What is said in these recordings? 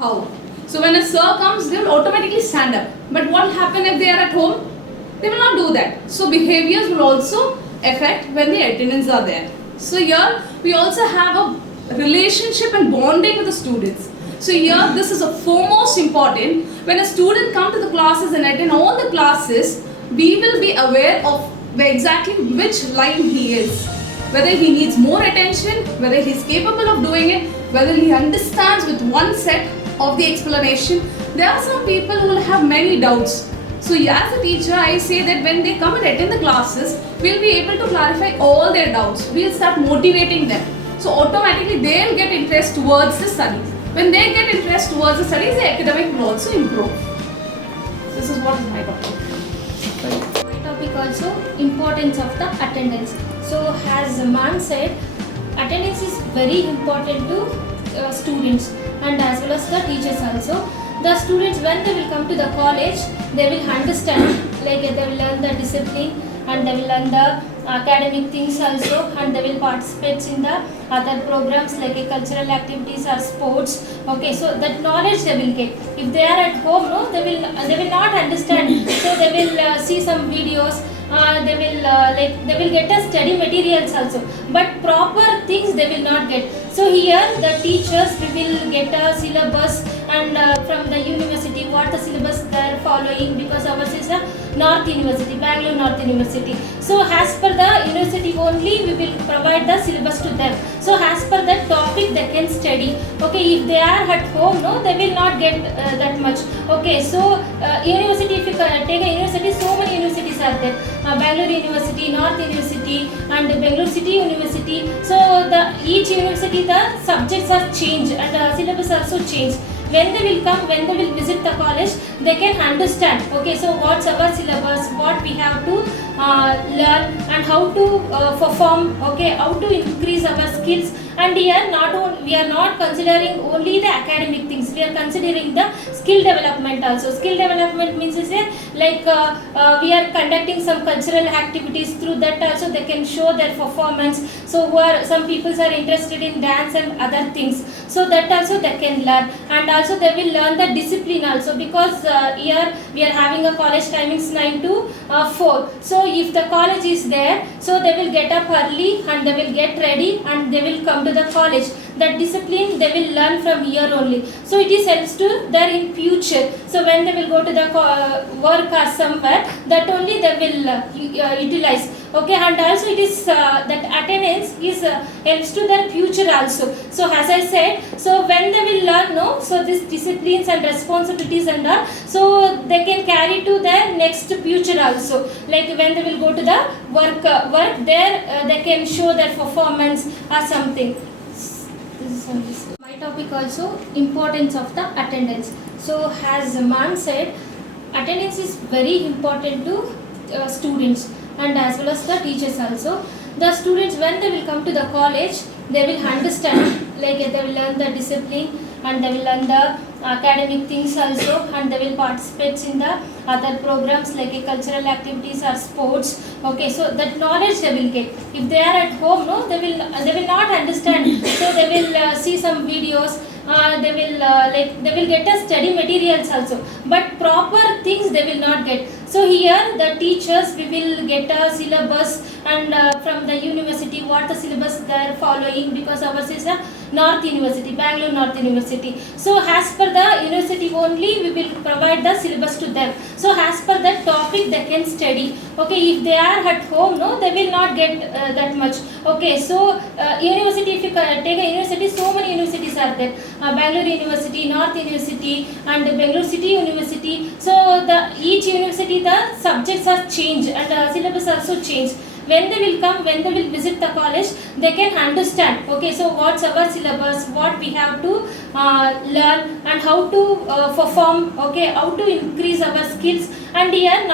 How? So when a sir comes, they will automatically stand up. But what will happen if they are at home? They will not do that. So behaviors will also affect when the attendance are there. So here we also have a relationship and bonding with the students. So here this is a foremost important. When a student come to the classes and attend all the classes, we will be aware of exactly which line he is. Whether he needs more attention, whether he is capable of doing it, whether he understands with one set of the explanation. There are some people who will have many doubts. So as a teacher, I say that when they come and attend the classes, we'll be able to clarify all their doubts. We'll start motivating them. So automatically they'll get interest towards the studies. When they get interest towards the studies, the academic will also improve. This is what is my topic. My topic also importance of the attendance. So as ma'am said, attendance is very important to students and as well as the teachers also. The students, when they will come to the college, they will understand, like they will learn the discipline and they will learn the academic things also, and they will participate in the other programs like cultural activities or sports. Okay, so that knowledge they will get. If they are at home, no, they will not understand. So they will see some videos. They will get a study materials also, but proper things they will not get. So here the teachers, we will get a syllabus and from the university what the syllabus they are following, because ours is a North University, Bangalore North University. So as per the university only we will provide the syllabus to them. So as per that topic they can study. Okay, if they are at home, no, they will not get that much. Okay, so university, if you take a university, so many universities are there. Bangalore University, North University and Bangalore City University. So each university the subjects are changed and syllabus also changed. When they will come, when they will visit the college, they can understand. Okay, so what's our syllabus, what we have to learn and how to perform. Okay, how to increase our skills. And here we are not considering only the academic things. We are considering the skill development also. Skill development means we are conducting some cultural activities. Through that also they can show their performance. So some people are interested in dance and other things. So that also they can learn, and also they will learn the discipline also, because here we are having a college timings 9 to 4. So if the college is there, so they will get up early and they will get ready and they will come to the college. That discipline they will learn from here only. So it is helps to their in future. So when they will go to the work or somewhere, that only they will utilize. Okay, and also it is that attendance is helps to their future also. So as I said, so when they will learn, no, so these disciplines and responsibilities and all, so they can carry to their next future also. Like when they will go to the work there, they can show their performance or something. My topic also importance of the attendance. So as ma'am said, attendance is very important to students and as well as the teachers also. The students, when they will come to the college, they will understand, like they will learn the discipline and they will learn the academic things also, and they will participate in the other programs like cultural activities or sports. Okay, so that knowledge they will get. If they are at home, no, they will not understand. So they will see some videos. They will get a study materials also, but proper things they will not get. So here the teachers, we will get a syllabus and from the university what the syllabus they are following, because ours is a North University, Bangalore North University. So as per the university only we will provide the syllabus to them. So as per that topic they can study. Okay, if they are at home, no, they will not get that much. Okay, so university, if you take a university, so many universities are there. Bangalore University, North University and Bangalore City University. So each university the subjects are changed and syllabus also changed. When they will come, when they will visit the college, they can understand. Okay, so what's our syllabus, what we have to learn and how to perform. Okay, how to increase our skills. And here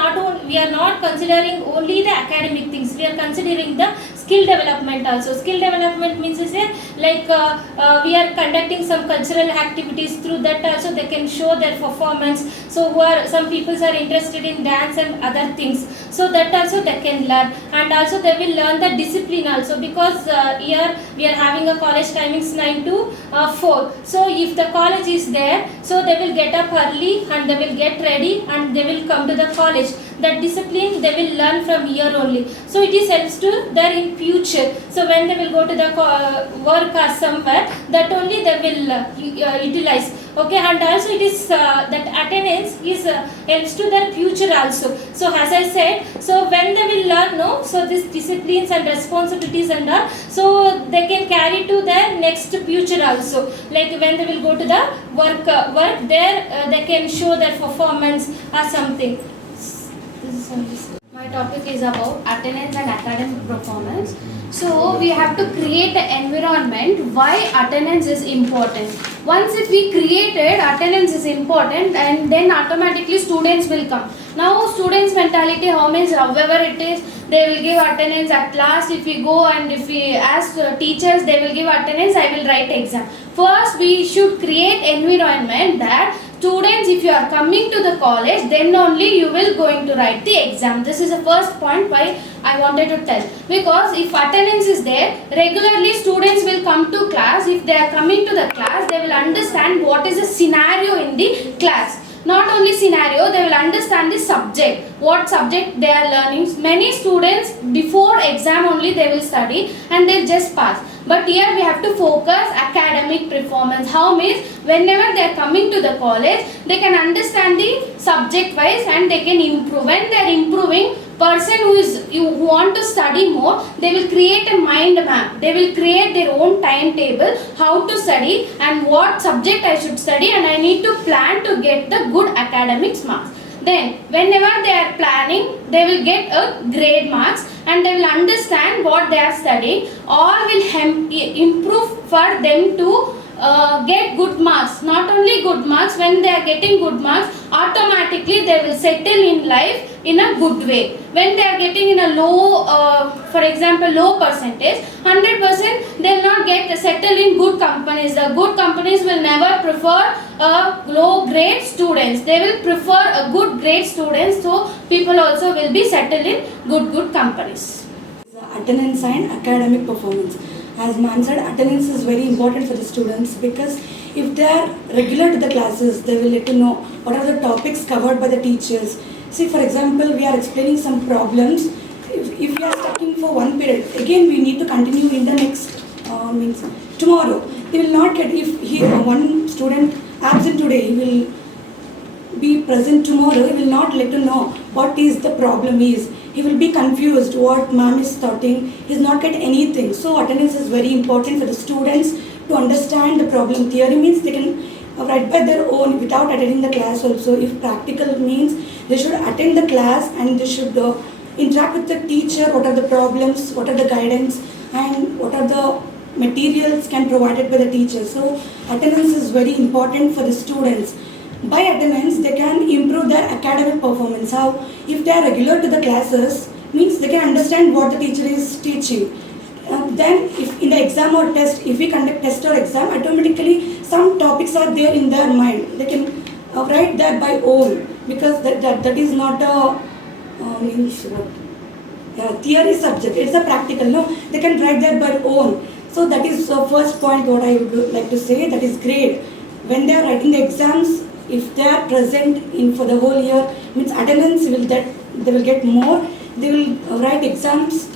we are not considering only the academic things. We are considering the skill development also. Skill development means is we are conducting some cultural activities. Through that also they can show their performance. So who are some people are interested in dance and other things, so that also they can learn. And also they will learn the discipline also, because here we are having a college timings 9 to 4. So if the college is there, so they will get up early and they will get ready and they will come to the college. That discipline they will learn from here only. So it is helps to their in future. So when they will go to the work or somewhere, that only they will utilize. Okay, and also it is that attendance is helps to their future also. So as I said, so when they will learn, no, so this disciplines and responsibilities and all, so they can carry to their next future also. Like when they will go to the work there, they can show their performance or something. This is all this. My topic is about attendance and academic performance. So we have to create an environment why attendance is important. Once if we created attendance is important, and then automatically students will come. Now students mentality, how means however it is, they will give attendance at last. If we go and if we ask teachers, they will give attendance, I will write exam. First we should create environment that students, if you are coming to the college, then only you will going to write the exam. This is the first point why I wanted to tell. Because if attendance is there, regularly students will come to class. If they are coming to the class, they will understand what is the scenario in the class. Not only scenario, they will understand the subject, what subject they are learning. Many students before exam only they will study and they just pass. But here we have to focus academic performance. How means whenever they are coming to the college, they can understand the subject wise and they can improve. When they are improving, person who want to study more, they will create a mind map. They will create their own timetable, how to study and what subject I should study, and I need to plan to get the good academics marks. Then whenever they are planning, they will get a grade marks and they will understand what they are studying. All will improve for them to get good marks. Not only good marks, when they are getting good marks, automatically they will settle in life in a good way. When they are getting in a low, for example, low percentage, 100% they will not get settled in good companies. The good companies will never prefer low grade students. They will prefer a good grade students. So people also will be settled in good companies. Attendance and academic performance. As ma'am said, attendance is very important for the students, because if they are regular to the classes, they will let you know what are the topics covered by the teachers. See, for example, we are explaining some problems. If we are studying for one period, again we need to continue in the next means tomorrow. They will not get, if one student absent today, he will be present tomorrow, he will not let you know what is the problem is. He will be confused what ma'am is starting. He is not get anything. So attendance is very important for the students to understand the problem. Theory means they can write by their own without attending the class also. If practical means they should attend the class and they should interact with the teacher. What are the problems? What are the guidance? And what are the materials can provided by the teacher. So attendance is very important for the students. By attendance, they can improve their academic performance. How? If they are regular to the classes, means they can understand what the teacher is teaching. Then if in the exam or test, if we conduct test or exam, automatically some topics are there in their mind. They can write that by own, because that is not a means what? Theory subject. It's a practical. No, they can write that by own. So that is the first point what I would like to say. That is great. When they are writing the exams, if they are present in for the whole year, means attendance will that they will get more. They will write exams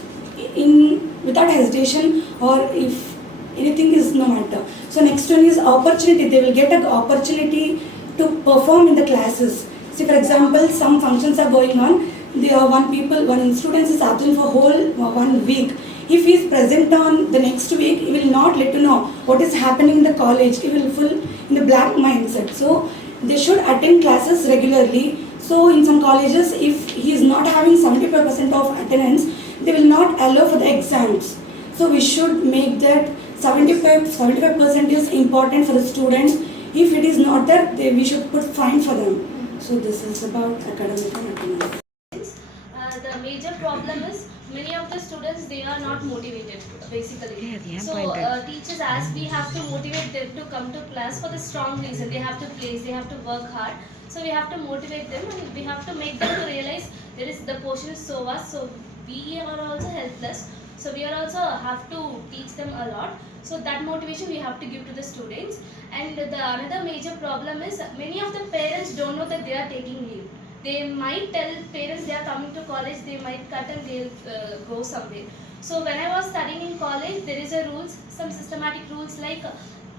in without hesitation, or if anything is no matter. So next one is opportunity. They will get an opportunity to perform in the classes. See, for example, some functions are going on. One student is absent for whole 1 week. If he is present on the next week, he will not let you know what is happening in the college. He will full in the blank mindset. So they should attend classes regularly. So in some colleges, if he is not having 75% of attendance, they will not allow for the exams. So we should make that 75% is important for the students. If it is not there, we should put fine for them. So this is about academic and attendance. The major problem is many of the students, they are not motivated basically. So teachers, as we have to motivate them to come to class for the strong reason, they have to place, they have to work hard. So we have to motivate them and we have to make them to realize there is the portion is so vast. So we are also helpless. So we are also have to teach them a lot. So that motivation we have to give to the students. And the another major problem is many of the parents don't know that they are taking leave. They might tell parents they are coming to college, they might cut and they'll go somewhere. So when I was studying in college, there is a rules, some systematic rules like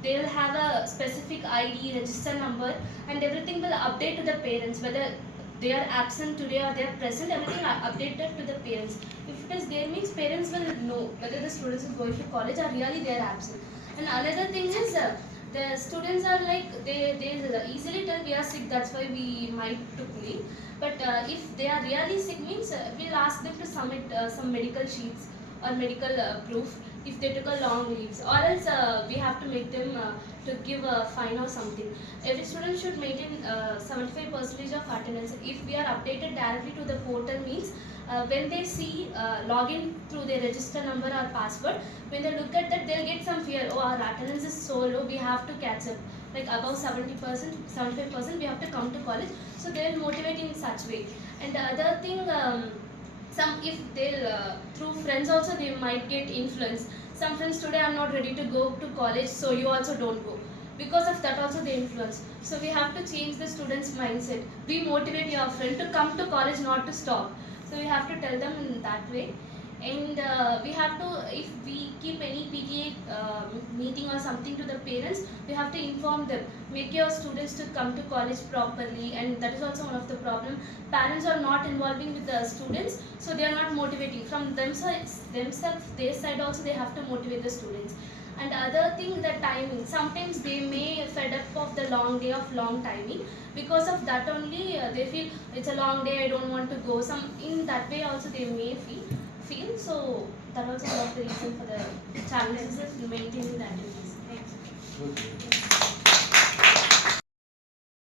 they will have a specific ID, register number, and everything will update to the parents, whether they are absent today or they are present, everything are updated to the parents. If it is there means parents will know whether the students are going to college or really they are absent. And another thing is the students are like they easily tell we are sick, that's why we might took leave. But if they are really sick means we'll ask them to submit some medical sheets or medical proof if they took a long leaves, or else we have to make them to give a fine or something. Every student should maintain 75% of attendance. If we are updated directly to the portal means when they see login through their register number or password, when they look at that, they'll get some fear. Oh, our attendance is so low, we have to catch up. Like above 70%, 75%, we have to come to college. So they'll motivate in such way. And the other thing, some if they'll through friends also they might get influence. Some friends today are not ready to go to college, so you also don't go. Because of that also they influence. So we have to change the students' mindset. We motivate your friend to come to college, not to stop. So we have to tell them in that way. And we have to, if we keep any PTA meeting or something to the parents, we have to inform them. Make your students to come to college properly, and that is also one of the problem. Parents are not involving with the students, so they are not motivating. From themselves, their side also they have to motivate the students. And other thing, the timing. Sometimes they may fed up of the long day of long timing. Because of that only they feel it's a long day, I don't want to go. Some in that way also they may feel. So that also one of the reason for the challenges of maintaining the attendance.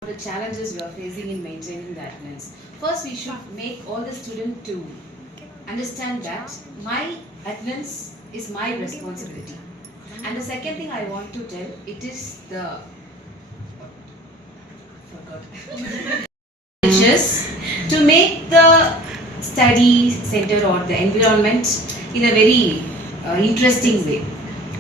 The challenges we are facing in maintaining the attendance. First, we should make all the students to understand that my attendance is my responsibility. And the second thing I want to tell, it is the teachers to make the study center or the environment in a very interesting way.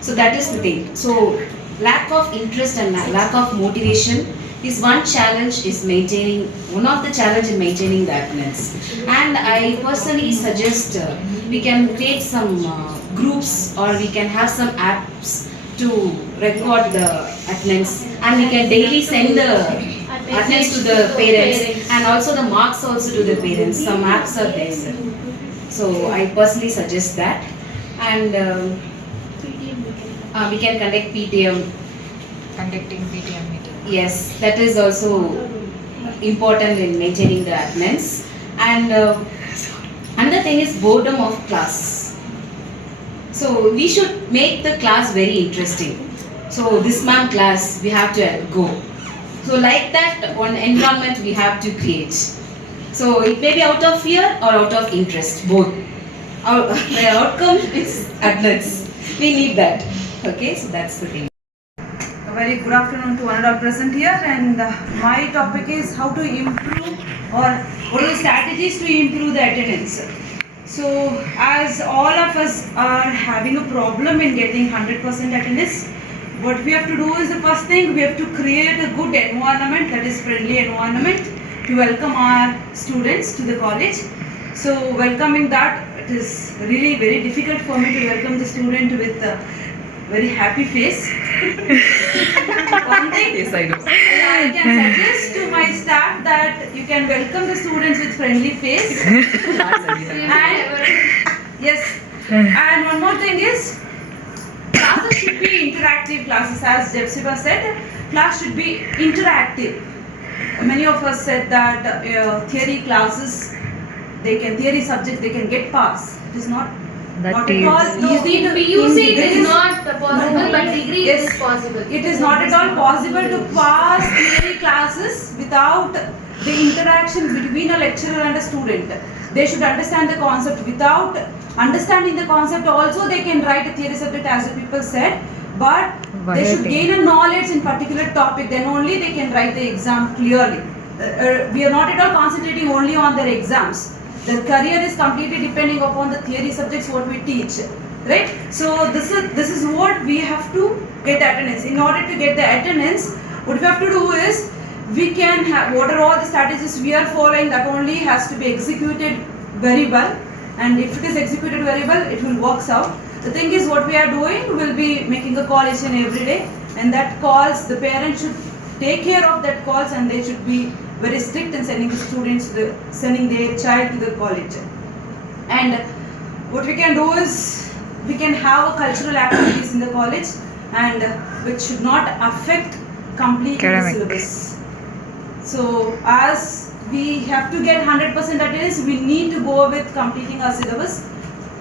So that is the thing. So lack of interest and lack of motivation is one challenge is maintaining, one of the challenge in maintaining the attendance. And I personally suggest we can create some groups, or we can have some apps to record the attendance, and we can daily send the attendance to the parents, and also the marks also to the parents. Some apps are there. So I personally suggest that. And we can conduct PTM. Conducting PTM meeting. Yes, that is also important in maintaining the attendance. And another thing is boredom of class. So we should make the class very interesting. So this ma'am class, we have to go. So like that, one environment we have to create. So it may be out of fear or out of interest, both. The outcome is attendance. We need that. Okay, so that's the thing. A very good afternoon to one all present here, and my topic is how to improve, or what are the strategies to improve the attendance. So as all of us are having a problem in getting 100% attendance, what we have to do is, the first thing, we have to create a good environment, that is friendly environment, to welcome our students to the college. So welcoming that, it is really very difficult for me to welcome the student with a very happy face. One thing, Yes, I do. I can suggest to my staff that you can welcome the students with friendly face. And yes, and one more thing is, classes should be interactive classes. As Jepsiba said, class should be interactive. Many of us said that theory classes, theory subjects they can get pass. It is not at all easy. In PUC it is not possible, but degree Yes. it is possible. It is not at all possible to pass theory classes without the interaction between a lecturer and a student. They should understand the concept. Without understanding the concept also they can write a theory subject as the people said, but they should Variety. gain a knowledge in particular topic, then only they can write the exam clearly. We are not at all concentrating only on their exams. Their career is completely depending upon the theory subjects what we teach, right? So this is what we have to get attendance. In order to get the attendance, what we have to do is we can have what are all the strategies we are following, that only has to be executed very well, and if it is executed very well, it will works out. The thing is, what we are doing, will be making a call each and every day, and that calls, the parents should take care of that calls, and they should be very strict in sending the students, sending their child to the college. And what we can do is, we can have a cultural activities in the college, and which should not affect completely the Academic. syllabus. So as we have to get 100% attendance, we need to go with completing our syllabus.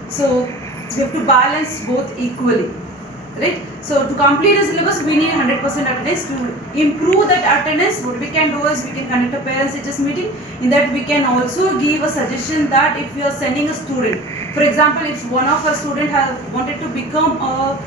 So we have to balance both equally, right? So to complete the syllabus, we need 100% attendance. To improve that attendance, what we can do is, we can conduct a parents teachers meeting. In that, we can also give a suggestion that if you are sending a student, for example, if one of our student has wanted to become a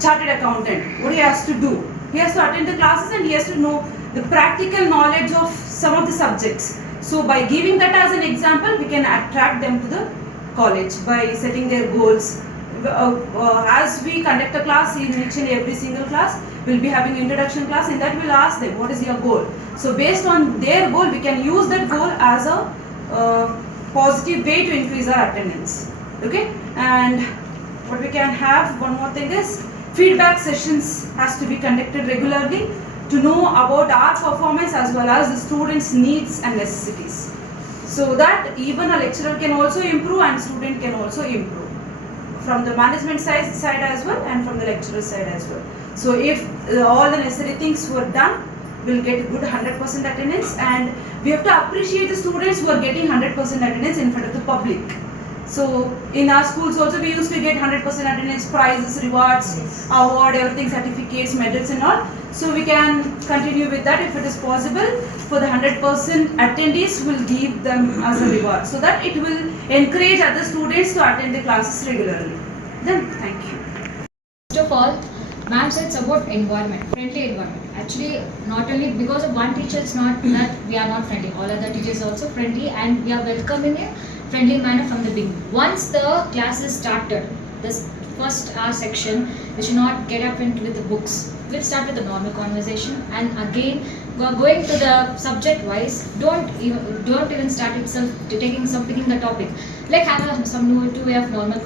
chartered accountant, what he has to do? He has to attend the classes, and he has to know the practical knowledge of some of the subjects. So by giving that as an example, we can attract them to the college by setting their goals. As we conduct a class, in each and every single class, we'll be having introduction class. In that, we'll ask them, what is your goal? So based on their goal, we can use that goal as a positive way to increase our attendance. Okay, and what we can have, one more thing is, feedback sessions has to be conducted regularly to know about our performance as well as the students' needs and necessities, so that even a lecturer can also improve and student can also improve, from the management side as well, and from the lecturer side as well. So if all the necessary things were done, we'll get good 100% attendance, and we have to appreciate the students who are getting 100% attendance in front of the public. So in our schools also, we used to get 100% attendance, prizes, rewards, award, everything, certificates, medals and all. So we can continue with that if it is possible. For the 100% attendees, we'll give them as a reward, so that it will encourage other students to attend the classes regularly. Then, thank you. First of all, ma'am said it's about environment, friendly environment. Actually, not only because of one teacher, it's not that we are not friendly. All other teachers are also friendly, and we are welcoming a friendly manner from the beginning. Once the class is started, this first hour section, we should not get up into with the books. We'll start with the normal conversation, and again going to the subject wise. Don't even start itself to taking something in the topic. Like have some new way of normal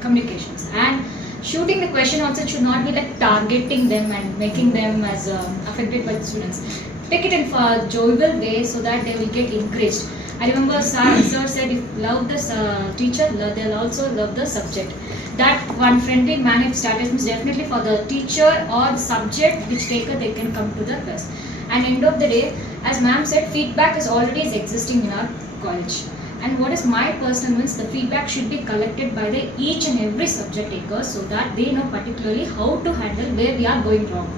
communications, and shooting the question also should not be like targeting them and making them as affected by the students. Take it in a jovial way so that they will get encouraged. I remember sir said, if love the teacher, they'll also love the subject. That one friendly manner started means definitely for the teacher or the subject which taker, they can come to the class. And end of the day, as ma'am said, feedback is already existing in our college. And what is my personal means, the feedback should be collected by the each and every subject taker, so that they know particularly how to handle where we are going wrong.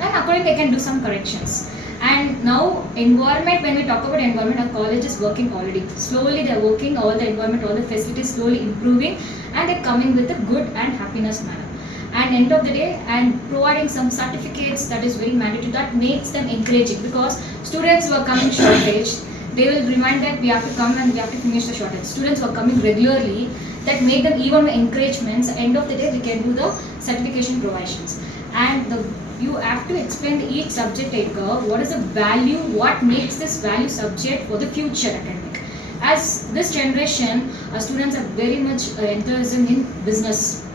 And accordingly they can do some corrections. And now environment, when we talk about environment, our college is working already. Slowly they are working, all the environment, all the facilities slowly improving, and they're coming with a good and happiness manner. And end of the day, and providing some certificates, that is very mandatory, that makes them encouraging, because students who are coming shortage, they will remind that we have to come and we have to finish the shortage. Students who are coming regularly, that make them even more encouragements. End of the day, we can do the certification provisions. And you have to explain each subject taker what is the value, what makes this value subject for the future academic. As this generation, our students are very much enthusiasm in business.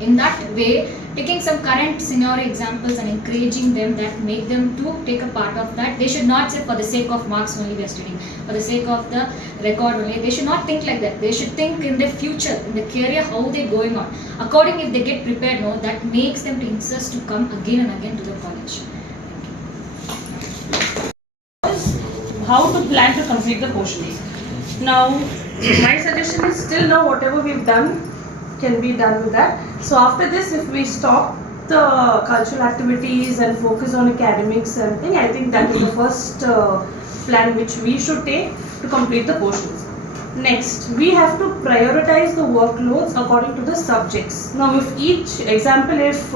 In that way, taking some current scenario examples and encouraging them, that make them to take a part of that. They should not say for the sake of marks only we are studying, for the sake of the record only. They should not think like that. They should think in the future, in the career, how they going on. Accordingly, if they get prepared, no, that makes them to insist to come again and again to the college. How to plan to complete the portions. Now, my suggestion is still now whatever we've done can be done with that. So after this, if we stop the cultural activities and focus on academics and thing, I think that is the first plan which we should take to complete the portions. Next, we have to prioritize the workloads according to the subjects. Now, if each example, if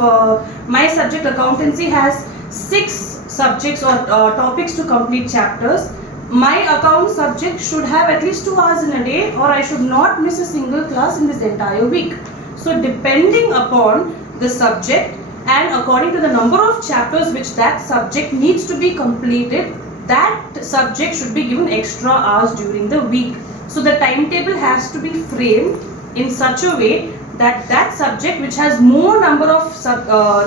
my subject accountancy has 6 subjects or topics to complete chapters, my account subject should have at least 2 hours in a day, or I should not miss a single class in this entire week. So, depending upon the subject and according to the number of chapters which that subject needs to be completed, that subject should be given extra hours during the week. So the timetable has to be framed in such a way that that subject which has more number of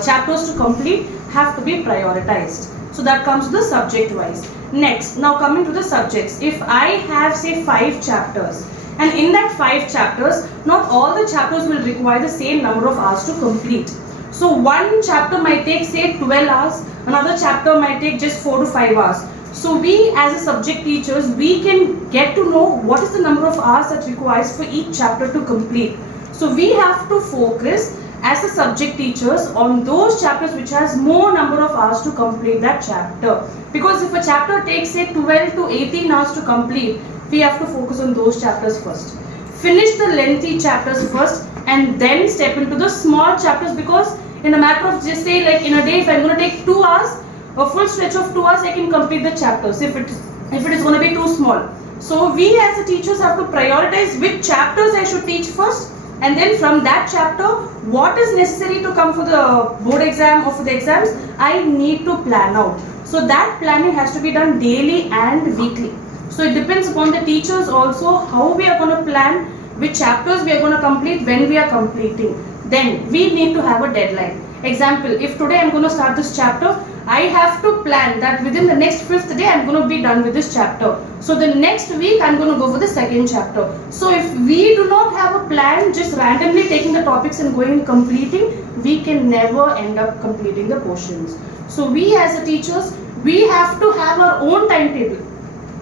chapters to complete have to be prioritized. So that comes to the subject wise. Next, now coming to the subjects. If I have say 5 chapters, and in that 5 chapters, not all the chapters will require the same number of hours to complete. So one chapter might take say 12 hours, another chapter might take just 4 to 5 hours. So we as a subject teachers, we can get to know what is the number of hours that requires for each chapter to complete. So we have to focus as a subject teachers on those chapters which has more number of hours to complete that chapter. Because if a chapter takes say 12 to 18 hours to complete, we have to focus on those chapters first. Finish the lengthy chapters first and then step into the small chapters, because in a matter of just say like in a day, if I'm going to take 2 hours, a full stretch of 2 hours I can complete the chapters if it is going to be too small. So we as the teachers have to prioritize which chapters I should teach first, and then from that chapter what is necessary to come for the board exam or for the exams, I need to plan out. So that planning has to be done daily and weekly. So it depends upon the teachers also how we are going to plan which chapters we are going to complete, when we are completing. Then we need to have a deadline. Example, if today I am going to start this chapter, I have to plan that within the next 5th day I am going to be done with this chapter. So the next week I am going to go for the second chapter. So if we do not have a plan, just randomly taking the topics and going and completing, we can never end up completing the portions. So we as the teachers, we have to have our own timetable.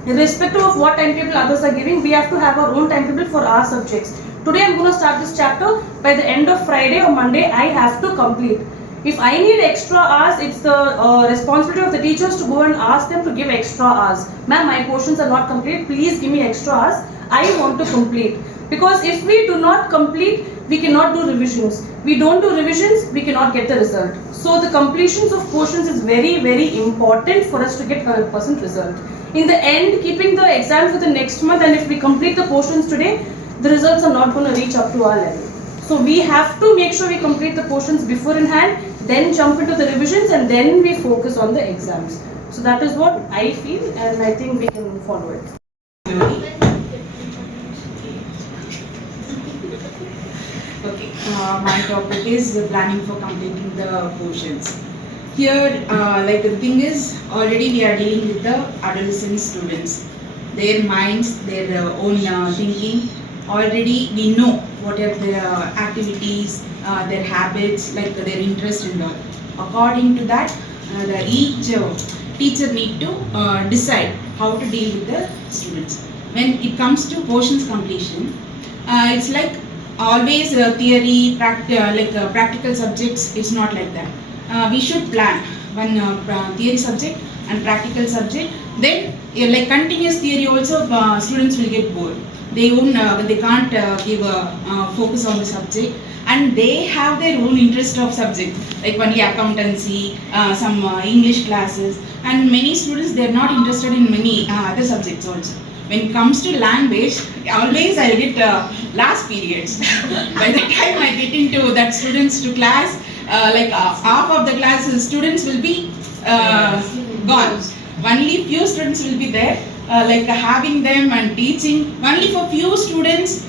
Irrespective of what timetable others are giving, we have to have our own timetable for our subjects. Today I am going to start this chapter, by the end of Friday or Monday I have to complete. If I need extra hours, it's the responsibility of the teachers to go and ask them to give extra hours. Ma'am, my portions are not complete, please give me extra hours, I want to complete. Because if we do not complete, we cannot do revisions. We don't do revisions, we cannot get the result. So the completions of portions is very, very important for us to get 100% result. In the end, keeping the exam for the next month, and if we complete the portions today, the results are not going to reach up to our level. So we have to make sure we complete the portions before in hand, then jump into the revisions, and then we focus on the exams. So that is what I feel, and I think we can follow it. Okay, my topic is the planning for completing the portions. Here, like the thing is, already we are dealing with the adolescent students. Their minds, their own thinking. Already we know what are their activities, their habits, like their interest and all. According to that, each teacher need to decide how to deal with the students. When it comes to portions completion, it's like always theory, practical subjects. It's not like that. We should plan one theory subject and practical subject. Then, like continuous theory also, students will get bored. They can't give a focus on the subject, and they have their own interest of subject, like only accountancy, some English classes, and many students, they are not interested in many other subjects also. When it comes to language, always I get last periods. By the time I get into that students to class, half of the class students will be gone. Only few students will be there. Having them and teaching, only for few students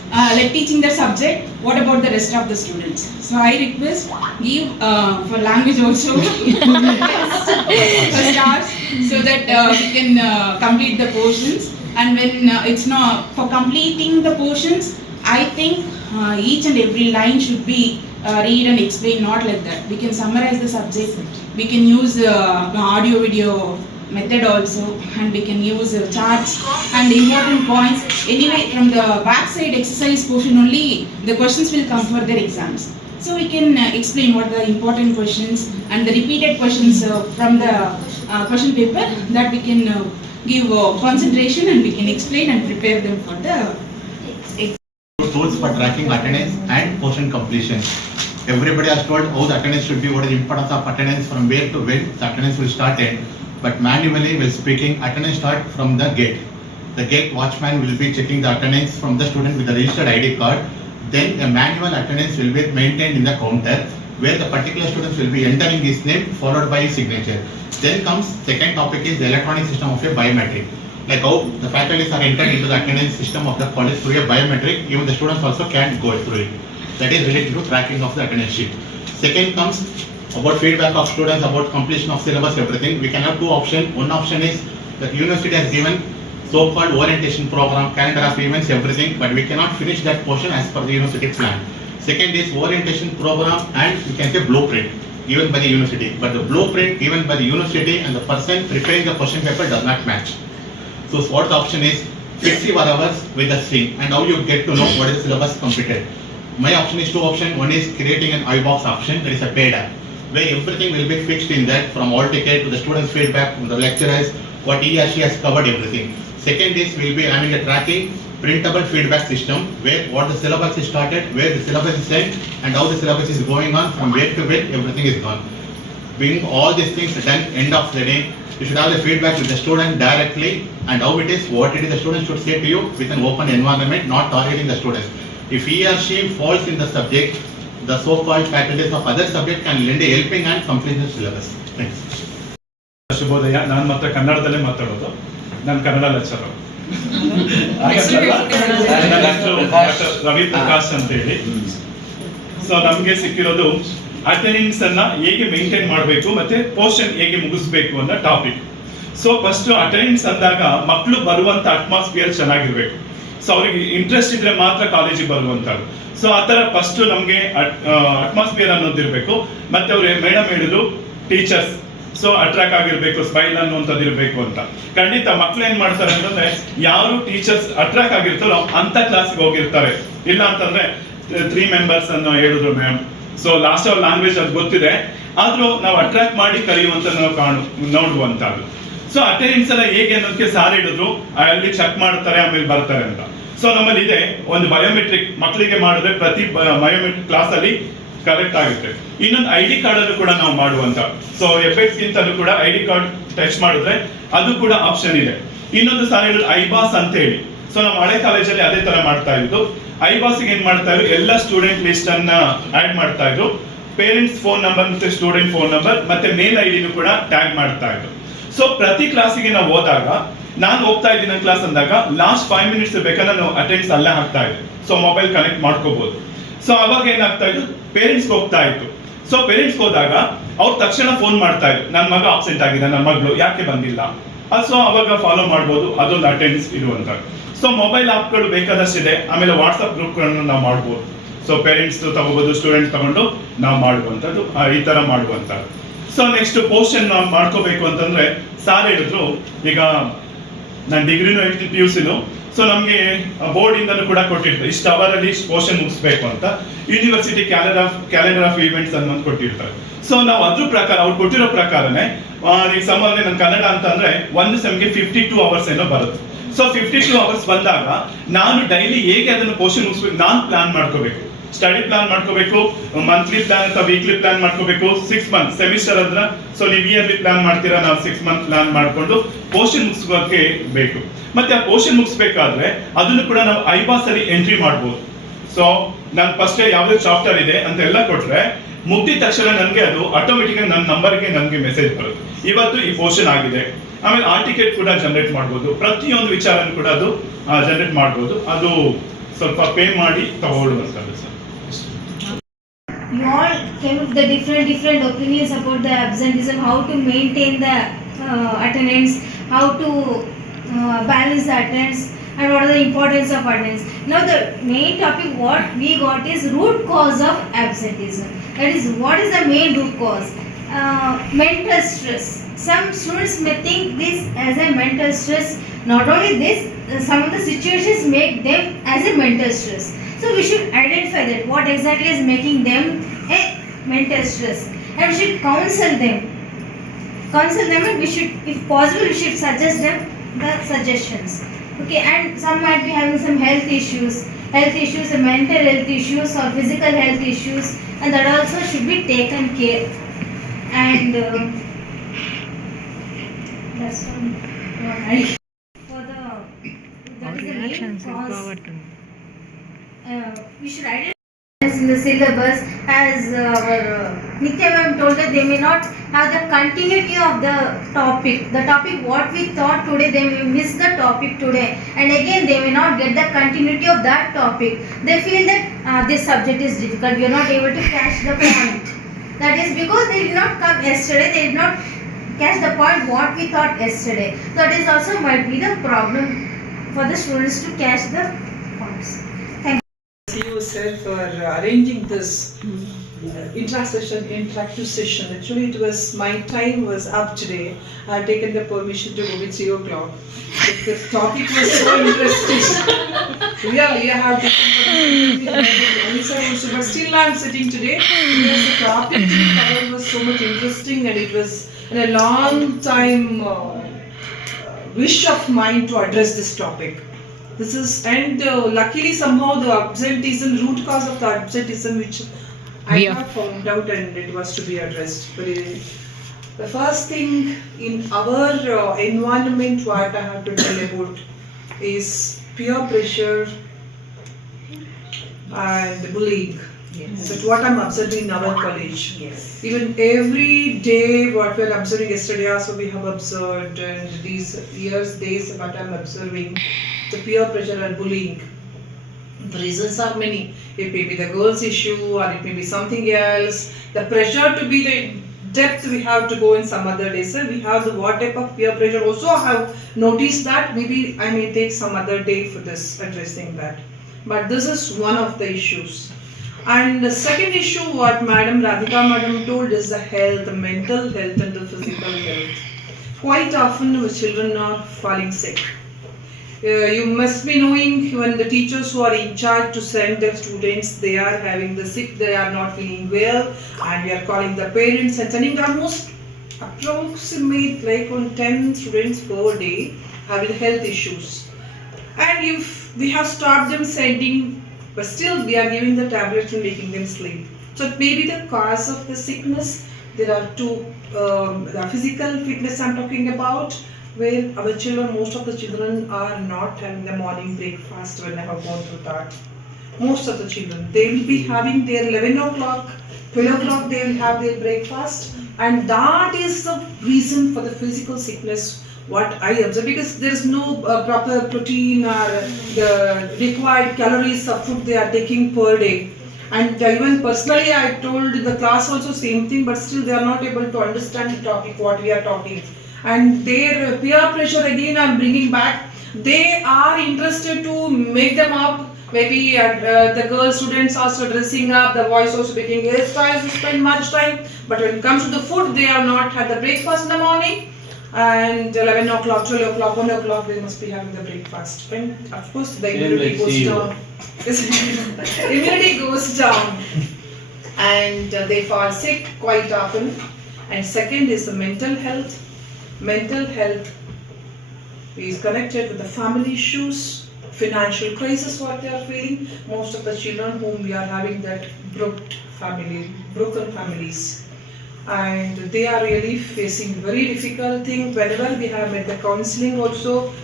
teaching the subject. What about the rest of the students? So I request give for language also for stars, so that we can complete the portions. And when it's not for completing the portions, I think each and every line should be read and explain, not like that. We can summarize the subject, we can use audio video method also, and we can use charts and important points. Anyway, from the backside exercise portion only, the questions will come for their exams. So we can explain what the important questions and the repeated questions from the question paper, that we can give concentration, and we can explain and prepare them for the about tools for tracking attendance and portion completion. Everybody has told how the attendance should be, what is the importance of attendance, from where to when the attendance will start end. But manually, while speaking, attendance start from the gate. The gate watchman will be checking the attendance from the student with the registered ID card. Then a manual attendance will be maintained in the counter, where the particular students will be entering his name followed by his signature. Then comes second topic is the electronic system of a biometric. Like how the faculties are entered into the attendance system of the college through a biometric, even the students also can go through it. That is related to tracking of the attendance sheet. Second comes about feedback of students about completion of syllabus, everything. We can have two options. One option is that university has given so-called orientation program, calendar of events, everything, but we cannot finish that portion as per the university plan. Second is orientation program and you can say blueprint given by the university, but the blueprint given by the university and the person preparing the question paper does not match. So what the option is, fix your hours with the string and how you get to know what is the syllabus completed. My option is two options. One is creating an iBox option, that is a paid app, where everything will be fixed in that, from all ticket to the students' feedback, from the lecturers, what he or she has covered, everything. Second is we'll be having a tracking printable feedback system, where what the syllabus is started, where the syllabus is sent, and how the syllabus is going on, from where to when everything is gone. Being all these things done, end of the day, you should have the feedback with the student directly, and how it is, what it is the student should say to you with an open environment, not targeting the students. If he or she falls in the subject, the so-called faculties of other subject can lend a helping hand complete the syllabus. Thanks. ಶುಭೋದಯ. ನಾನು ಮಾತ್ರ ಕನ್ನಡದಲ್ಲೇ ಮಾತಾಡೋದು. ನಾನು Kannada lecturer. Ravi Prakash ಅಂತ ಹೇಳಿ. So ನಮಗೆ ಸಿಕ್ಕಿರೋದು ಅಟೆಂಡೆನ್ಸ್ ಅನ್ನ ಹೇಗೆ ಮೇಂಟೈನ್ ಮಾಡಬೇಕು ಮತ್ತೆ ಪೋರ್ಷನ್ ಹೇಗೆ ಮುಗಿಸ್ಬೇಕು ಅನ್ನೋ ಟಾಪಿಕ್. ಸೊ ಫಸ್ಟ್ ಅಟೆಂಡೆನ್ಸ್ ಅಂದಾಗ ಮಕ್ಕಳು ಬರುವಂತ ಅಟ್ಮಾಸ್ಫಿಯರ್ ಚೆನ್ನಾಗಿರ್ಬೇಕು. ಸೊ ಅವ್ರಿಗೆ ಇಂಟ್ರೆಸ್ಟ್ ಇದ್ರೆ ಮಾತ್ರ ಕಾಲೇಜಿಗೆ ಬರುವಂತದ್ದು. ಸೊ ಆ ತರ ಫಸ್ಟ್ ನಮ್ಗೆ ಅಟ್ಮಾಸ್ಫಿಯರ್ ಅನ್ನೋದಿರ್ಬೇಕು. ಮತ್ತೆ ಅವ್ರು ಮೇಡಮ್ ಹೇಳಿದ್ರು ಟೀಚರ್ಸ್ ಸೊ ಅಟ್ರಾಕ್ಟ್ ಆಗಿರ್ಬೇಕು, ಸ್ಮೈಲ್ ಅನ್ನುವಂಥದ್ದು ಇರಬೇಕು ಅಂತ. ಖಂಡಿತ ಮಕ್ಳು ಏನ್ ಮಾಡ್ತಾರೆ ಅಂತಂದ್ರೆ, ಯಾರು ಟೀಚರ್ಸ್ ಅಟ್ರಾಕ್ಟ್ ಆಗಿರ್ತಾರೋ ಅಂತ ಕ್ಲಾಸ್ಗೆ ಹೋಗಿರ್ತಾರೆ. ಇಲ್ಲ ಅಂತಂದ್ರೆ 3 ಮೆಂಬರ್ಸ್ ಅನ್ನು ಹೇಳಿದ್ರು ma'am. So lost our language ಅದು ಗೊತ್ತಿದೆ, ಆದ್ರೂ ನಾವು ಅಟ್ರಾಕ್ಟ್ ಮಾಡಿ ಕಲಿಯುವಂತ ನಾವು ನೋಡುವಂತದ್ದು. ಸೊ ಅಟೆಂಡೆನ್ಸ್ ಎಲ್ಲ ಹೇಗೆ ಅನ್ನೋದಕ್ಕೆ ಸಾರ್ ಹೇಳಿದ್ರು, ಅಲ್ಲಿ ಚೆಕ್ ಮಾಡ್ತಾರೆ ಆಮೇಲೆ ಬರ್ತಾರೆ ಅಂತ. ಸೊ ನಮ್ಮಲ್ಲಿ ಇದೆ ಒಂದು ಬಯೋಮೆಟ್ರಿಕ್, ಮಕ್ಕಳಿಗೆ ಮಾಡಿದ್ರೆ ಪ್ರತಿ ಬಯೋಮೆಟ್ರಿಕ್ ಕ್ಲಾಸ್ ಅಲ್ಲಿ ಕರೆಕ್ಟ್ ಆಗುತ್ತೆ. ಇನ್ನೊಂದು ID ಕಾರ್ಡ್ ಅನ್ನು ಕೂಡ ನಾವು ಮಾಡುವಂತ. ಸೊ ಎಫೆಕ್ಟ್ಸ್ ಗಿಂತಲೂ ಕೂಡ ID ಕಾರ್ಡ್ ಟಚ್ ಮಾಡಿದ್ರೆ ಅದು ಕೂಡ ಆಪ್ಷನ್ ಇದೆ. ಇನ್ನೊಂದು ಸಾರಿ ಹೇಳಿದ್ರು ಐಬಾಸ್ ಅಂತ ಹೇಳಿ. ಸೊ ನಮ್ಮ ಹಳೆ ಕಾಲೇಜಲ್ಲಿ ಅದೇ ತರ ಮಾಡ್ತಾ ಇದ್ದು. ಐಬಾಸ್ಗೆ ಏನ್ ಮಾಡ್ತಾ ಇದ್ರು, ಎಲ್ಲ ಸ್ಟೂಡೆಂಟ್ ಲಿಸ್ಟ್ ಅನ್ನ ಆಡ್ ಮಾಡ್ತಾ ಇದ್ರು. ಪೇರೆಂಟ್ಸ್ ಫೋನ್ ನಂಬರ್ ಮತ್ತೆ ಸ್ಟೂಡೆಂಟ್ ಫೋನ್ ನಂಬರ್ ಮತ್ತೆ ಮೇಲ್ ಐಡಿನೂ ಕೂಡ ಟ್ಯಾಗ್ ಮಾಡ್ತಾ ಇದ್ರು. ಸೊ ಪ್ರತಿ ಕ್ಲಾಸಿಗೆ ನಾವು ಹೋದಾಗ, ನಾನು ಹೋಗ್ತಾ ಇದ್ದೀನಿ ನನ್ನ ಕ್ಲಾಸ್ ಅಂದಾಗ ಲಾಸ್ಟ್ 5 ಮಿನಿಟ್ಸ್ ಬೇಕಾದ್ರೆ ನಾವು ಅಟೆಂಡೆನ್ಸ್ ಅಲ್ಲೇ ಹಾಕ್ತಾ ಇದ್ದೆ. ಸೊ ಮೊಬೈಲ್ ಕನೆಕ್ಟ್ ಮಾಡ್ಕೋಬಹುದು. ಸೊ ಅವಾಗ ಏನಾಗ್ತಾ ಇತ್ತು, ಪೇರೆಂಟ್ಸ್ಗೆ ಹೋಗ್ತಾ ಇತ್ತು. ಸೊ ಪೇರೆಂಟ್ಸ್ಗೆ ಹೋದಾಗ ಅವ್ರು ತಕ್ಷಣ ಫೋನ್ ಮಾಡ್ತಾ ಇದ್ರು, ನನ್ನ ಮಗ ಆಬ್ಸೆಂಟ್ ಆಗಿದೆ, ನನ್ನ ಮಗಳು ಯಾಕೆ ಬಂದಿಲ್ಲ. ಸೊ ಅವಾಗ ಫಾಲೋ ಮಾಡ್ಬೋದು, ಅದೊಂದು ಅಟೆಂಡೆನ್ಸ್ ಇರುವಂತ. ಸೊ ಮೊಬೈಲ್ ಆಪ್ಗಳು ಬೇಕಾದಷ್ಟಿದೆ. ಆಮೇಲೆ ವಾಟ್ಸ್ಆಪ್ ಗ್ರೂಪ್ಗಳನ್ನು ನಾವು ಮಾಡ್ಬೋದು. ಸೊ ಪೇರೆಂಟ್ಸ್ ತಗೋಬಹುದು, ಸ್ಟೂಡೆಂಟ್ಸ್ ತಗೊಂಡು ನಾವು ಮಾಡುವಂಥದ್ದು, ಈ ತರ ಮಾಡುವಂಥದ್ದು. ಸೊ ನೆಕ್ಸ್ಟ್ ಪೋರ್ಷನ್ ನಾವು ಮಾಡ್ಕೋಬೇಕು ಅಂತಂದ್ರೆ, ಸಾರ್ ಹೇಳಿದ್ರು, ಈಗ ನಾನು ಡಿಗ್ರಿನೂ ಹೇಳ್ತೀನಿ PUCನೂ. ಸೊ ನಮಗೆ ಬೋರ್ಡ್ ಇಂದನೂ ಕೂಡ ಕೊಟ್ಟಿರ್ತಾರೆ, ಇಷ್ಟು ಅವರಲ್ಲಿ ಇಷ್ಟು ಪೋರ್ಷನ್ ಮುಗಿಸ್ಬೇಕು ಅಂತ. ಯೂನಿವರ್ಸಿಟಿ ಕ್ಯಾಲೆಂಡರ್ ಆಫ್ ಈವೆಂಟ್ಸ್ ಅನ್ನೋದು ಕೊಟ್ಟಿರ್ತಾರೆ. ಸೊ ನಾವು ಅದ್ರ ಪ್ರಕಾರ, ಅವ್ರು ಕೊಟ್ಟಿರೋ ಪ್ರಕಾರನೇ, ಈಗ ಸಾಮಾನ್ಯ ನನ್ನ ಕನ್ನಡ ಅಂತಂದ್ರೆ ಒಂದು ಸೆಮ್ಗೆ 52 ಅವರ್ಸ್ ಏನೋ ಬರುತ್ತೆ. ಸೊ 52 ಅವರ್ಸ್ ಬಂದಾಗ ನಾನು ಡೈಲಿ ಹೇಗೆ ಅದನ್ನು ಪೋರ್ಷನ್ ಮುಗಿಸ್ಬೇಕು, ನಾನು ಪ್ಲಾನ್ ಮಾಡ್ಕೋಬೇಕು. ಸ್ಟಡಿ ಪ್ಲಾನ್ ಮಾಡ್ಕೋಬೇಕು, ಮಂತ್ಲಿ ಪ್ಲಾನ್ ಅಥವಾ ವೀಕ್ಲಿ ಪ್ಲಾನ್ ಮಾಡ್ಕೋಬೇಕು. 6 ಮಂತ್ ಸೆಮಿಸ್ಟರ್ ಅಂದ್ರೆ, ಸೊ ನೀವು ಇಯರ್ಲಿ ಪ್ಲಾನ್ ಮಾಡ್ತೀರಾ, ನಾವು 6 ಮಂತ್ ಪ್ಲಾನ್ ಮಾಡ್ಕೊಂಡು ಪೋರ್ಷನ್ ಮುಗಿಸೋಕೆ ಬೇಕು. ಮತ್ತೆ ಆ ಪೋರ್ಷನ್ ಮುಗಿಸ್ಬೇಕಾದ್ರೆ ಅದನ್ನು ಕೂಡ ನಾವು ಐಬಾಸ್ ಅಲ್ಲಿ ಎಂಟ್ರಿ ಮಾಡ್ಬೋದು. ಸೊ ನಾನು ಫಸ್ಟ್ ಯಾವ್ದು ಚಾಪ್ಟರ್ ಇದೆ ಅಂತ ಎಲ್ಲ ಕೊಟ್ರೆ, ಮುಗಿದ ತಕ್ಷಣ ನನಗೆ ಅದು ಆಟೋಮೆಟಿಕ್ ಆಗಿ ನನ್ನ ನಂಬರ್ಗೆ ನನಗೆ ಮೆಸೇಜ್ ಬರುತ್ತೆ, ಇವತ್ತು ಈ ಪೋರ್ಷನ್ ಆಗಿದೆ. ಆಮೇಲೆ ಟಿಕೆಟ್ ಕೂಡ ಜನರೇಟ್ ಮಾಡ್ಬೋದು, ಪ್ರತಿಯೊಂದು ವಿಚಾರನೂ ಕೂಡ ಅದು ಜನರೇಟ್ ಮಾಡ್ಬೋದು. ಅದು ಸ್ವಲ್ಪ ಪೇ ಮಾಡಿ ತಗೊಳ್ಳುವಂಥದ್ದು sir. You all came with the different opinions about the absenteeism, how to maintain the attendance, how to balance the attendance, and what are the importance of attendance. Now the main topic what we got is root cause of absenteeism. That is, what is the main root cause? Mental stress. Some students may think this as a mental stress. Not only this, some of the situations make them as a mental stress. So we should identify that what exactly is making them a mental stress, and we should counsel them, and we should, if possible, we should suggest them the suggestions. Okay, and some might be having some health issues, mental health issues or physical health issues, and that also should be taken care. And that's all. For the that is the main cause. We should identify in the syllabus, as our Nitya ma'am told that they may not have the continuity of the topic. The topic what we thought today, they may miss the topic today, and again they may not get the continuity of that topic. They feel that this subject is difficult, we are not able to catch the point. That is because they did not come yesterday, they did not catch the point what we thought yesterday. That is also might be the problem for the students to catch the points. Thank you, sir, for arranging this interactive session. Actually, it was my time was up today. I have taken the permission to go with 3 o'clock. The topic was so interesting. Really, I have taken permission, but still I am sitting today because the topic covered was so much interesting, and it was a long time wish of mine to address this topic. This is, and luckily somehow the absenteeism, root cause of the absenteeism, which I have found out, and it was to be addressed. But the first thing in our environment what I have to tell about is peer pressure and bullying. Yes. That's what I'm observing in our college. Yes. Even every day, what we are observing yesterday, also we have observed, and these days, what I'm observing, the peer pressure and bullying. The reasons are many. It may be the girls' issue, or it may be something else. The pressure to be the depth we have to go in some other days. So we have the what type of peer pressure. Also, I have noticed that maybe I may take some other day for this addressing that. But this is one of the issues. And the second issue, what Madam Radhika Madam told, is the health, the mental health and the physical health. Quite often the children are falling sick. You must be knowing when the teachers who are in charge to send their students, they are having the sick, they are not feeling well, and we are calling the parents and sending almost approximate like on 10 students per day having health issues. And if we have stopped them sending, but still we are giving the tablets and making them sleep. So it may be the cause of the sickness. There are two, the physical fitness I'm talking about, where our children, most of the children are not having the morning breakfast when I have gone through that. Most of the children, they will be having their 11 o'clock, 12 o'clock they will have their breakfast, and that is the reason for the physical sickness what I observe, because there is no proper protein or the required calories of food they are taking per day. And even personally I told the class also same thing, but still they are not able to understand the topic what we are talking. And their peer pressure again I am bringing back. They are interested to make them up. Maybe the girl students also dressing up, the boys also making hairstyles, they spend much time. But when it comes to the food, they have not had the breakfast in the morning. And 11 o'clock, 12 o'clock, 1 o'clock, they must be having the breakfast. And of course, the immunity goes down. Immunity goes down. And they fall sick quite often. And second is the mental health. Mental health is connected with the family issues, financial crisis what they are feeling. Most of the children whom we are having that broken families. And they are really facing very difficult thing. Whenever we have made the counseling also,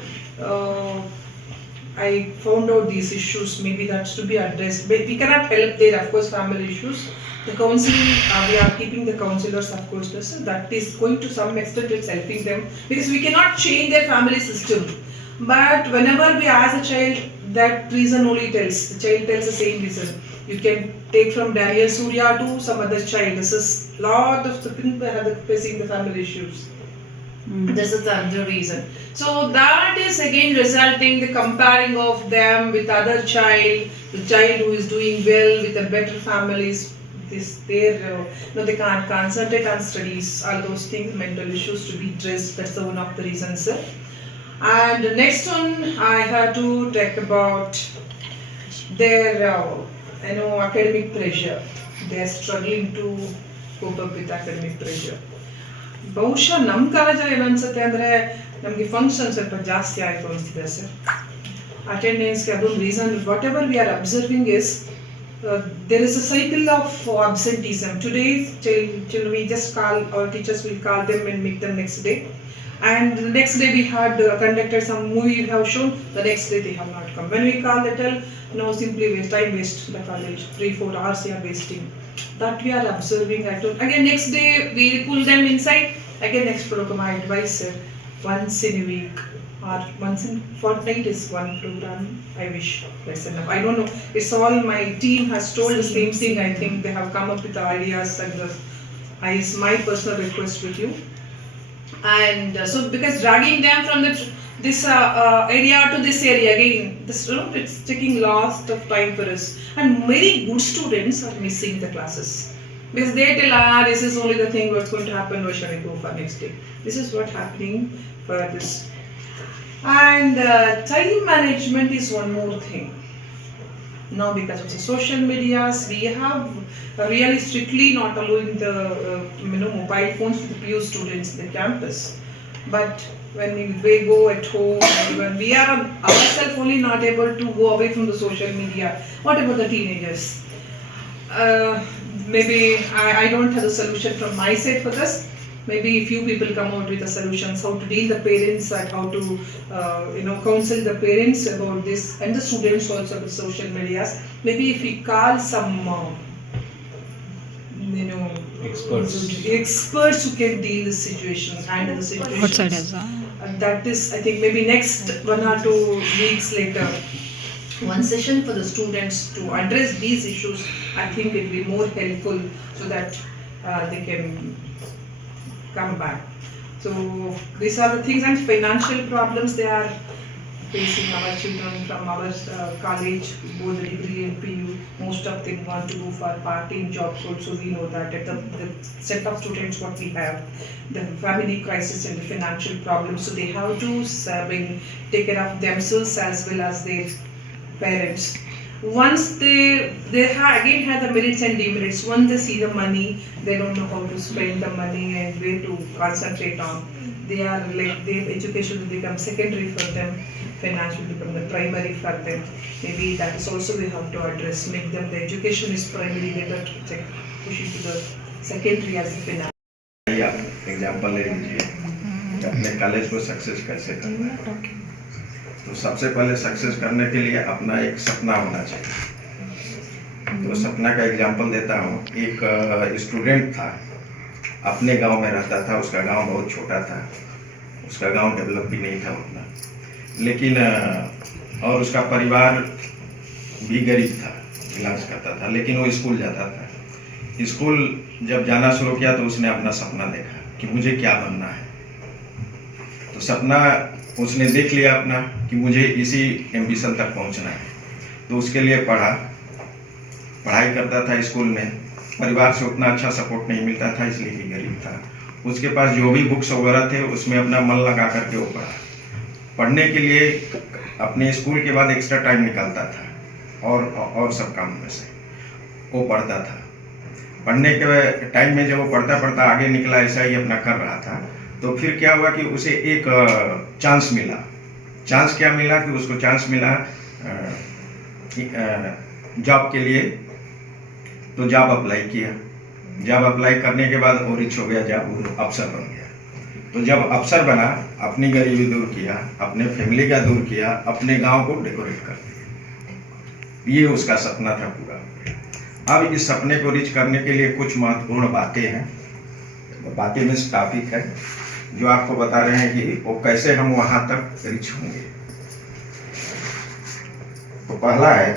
I found out these issues, maybe that's to be addressed. But we cannot help their, of course, family issues. The counseling, we are keeping the counselors, of course, that is going to some extent it's helping them, because we cannot change their family system. But whenever we ask a child, that reason only tells, the child tells the same reason. You can take from Daniel Surya to some other child. This is lot of the people are facing the family issues. This is the other reason. So that is again resulting the comparing of them with other child, the child who is doing well with the better families. They can't concentrate on studies, all those things, mental issues to be addressed. That's the one of the reasons. And the next one I have to talk about their academic pressure. They are struggling to cope up with academic pressure. ಬಹುಶಃ ನಮ್ಮ ಕಾಲೇಜಲ್ಲಿ ಏನು ಅನ್ಸುತ್ತೆ ಅಂದರೆ ನಮಗೆ function ಸ್ವಲ್ಪ ಜಾಸ್ತಿ ಆಯಿತು ಅನಿಸ್ತಿದೆ sir. attendance, reason, whatever we are observing is there is a cycle of absenteeism. Today, till we just call, our teachers will call them and make them next day. And the next day we had conducted some movie we have shown, the next day they have not come. When we call, they tell, no, simply waste, time waste, the college, 3-4 hours they are wasting. That we are observing at home. Again, next day we pull them inside, again next program I advise once in a week or once in fortnight is one program. I wish that's enough. I don't know, it's all my team has told the same thing. I think they have come up with the ideas, and it's my personal request with you. And so because dragging them from this area to this area again, this it's taking lots of time for us, and many good students are missing the classes because they tell, this is only the thing what's going to happen, why shall I go for next day. This is what happening for this. And time management is one more thing. Now because of the social medias, we have really strictly not allowing the mobile phones to the PU students in the campus. But when we go at home, when we are ourselves only not able to go away from the social media, what about the teenagers? Maybe I don't have a solution from my side for this. Maybe few people come out with the solutions, how to deal the parents and how to counsel the parents about this, and the students also with social medias. Maybe if we call some experts who can deal the situation, handle the situation. That is, I think, maybe next 1 or 2 weeks later, one session for the students to address these issues. I think it will be more helpful so that they can come back. So these are the things, and financial problems they are facing our children from our college, both the degree and PU. Most of them want to go for part-time jobs also. We know that at the set of students what we have, the family crisis and the financial problems. So they have to take care of themselves as well as their parents. Once they again have the merits and demerits. Once they see the money, they don't know how to spend the money and where to concentrate on. They are like, their education will become secondary for them, finance will become the primary for them. Maybe that is also we have to address, make them the education is primary, later push it to the secondary as the finance. Example ले लीजिए, अपने college को success कैसे करना है। तो सबसे पहले सक्सेस करने के लिए अपना एक सपना होना चाहिए। तो सपना का एग्जांपल देता हूँ। एक स्टूडेंट था, अपने गांव में रहता था, उसका गांव बहुत छोटा था, उसका गांव डेवलप भी नहीं था उतना, लेकिन और उसका परिवार भी गरीब था, बिलोंग्स करता था, लेकिन वो स्कूल जाता था। स्कूल जब जाना शुरू किया तो उसने अपना सपना देखा कि मुझे क्या बनना है। तो सपना उसने देख लिया अपना कि मुझे इसी एम्बिशन तक पहुंचना है। तो उसके लिए पढ़ाई करता था स्कूल में। परिवार से उतना अच्छा सपोर्ट नहीं मिलता था, इसलिए कि गरीब था। उसके पास जो भी बुक्स वगैरह थे उसमें अपना मन लगा करके वो पढ़ा। पढ़ने के लिए अपने स्कूल के बाद एक्स्ट्रा टाइम निकालता था और सब काम में से वो पढ़ता था। पढ़ने के टाइम में जब वो पढ़ता आगे निकला, ऐसा ही अपना कर रहा था। तो फिर क्या हुआ कि उसे एक चांस मिला। चांस क्या मिला कि उसको चांस मिला जॉब के लिए। तो जॉब अप्लाई किया। जॉब अप्लाई करने के बाद वो रिच हो गया, जॉब अफसर बन गया। तो जब अफसर बना, अपनी गरीबी दूर किया, अपने फैमिली का दूर किया, अपने गांव को डेकोरेट कर दिया। ये उसका सपना था पूरा। अब इस सपने को रीच करने के लिए कुछ महत्वपूर्ण बातें हैं। बातें में टॉपिक है जो आपको बता रहे हैं कि वो कैसे हम वहां तक रीच होंगे। तो पहला है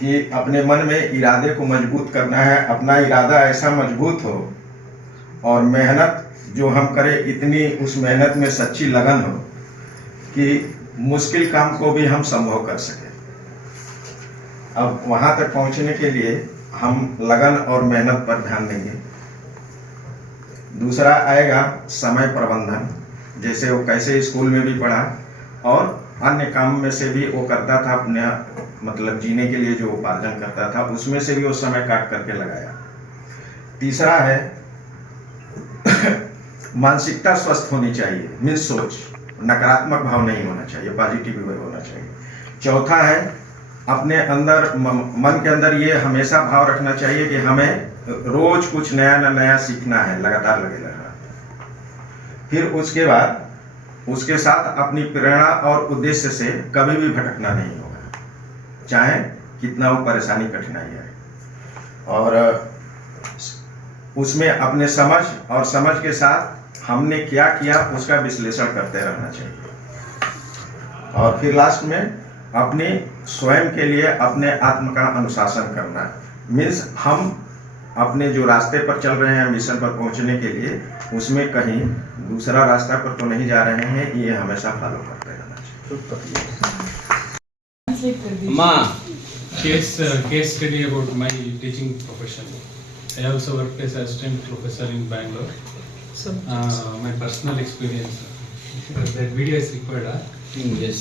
कि अपने मन में इरादे को मजबूत करना है। अपना इरादा ऐसा मजबूत हो और मेहनत जो हम करें इतनी उस मेहनत में सच्ची लगन हो कि मुश्किल काम को भी हम संभव कर सकें। अब वहां तक पहुंचने के लिए हम लगन और मेहनत पर ध्यान देंगे। दूसरा आएगा समय प्रबंधन। जैसे वो कैसे स्कूल में भी पढ़ा और अन्य काम में से भी वो करता था, अपने मतलब जीने के लिए जो उपार्जन करता था उसमें से भी वो समय काट करके लगाया। तीसरा है मानसिकता स्वस्थ होनी चाहिए, मीन्स सोच। नकारात्मक भाव नहीं होना चाहिए, पॉजिटिव वे होना चाहिए। चौथा है अपने अंदर मन के अंदर ये हमेशा भाव रखना चाहिए कि हमें रोज कुछ नया न नया सीखना है, लगातार लगे रहना। फिर उसके बाद उसके साथ अपनी प्रेरणा और उद्देश्य से कभी भी भटकना नहीं होगा, चाहे कितना वो परेशानी कठिनाई है। और उसमें अपने समझ और समझ के साथ हमने क्या किया उसका विश्लेषण करते रहना चाहिए। और फिर लास्ट में अपने स्वयं के लिए अपने आत्म का अनुशासन करना, मीन्स हम अपने जो रास्ते पर चल रहे हैं मिशन पर पहुंचने के लिए, उसमें कहीं दूसरा रास्ता पर तो नहीं जा रहे हैं, ये हमेशा फॉलो करते रहना चाहिए। Ma, case study about my teaching profession. I also worked as assistant professor in Bangalore. So, my personal experience. That video is required, huh? Yes.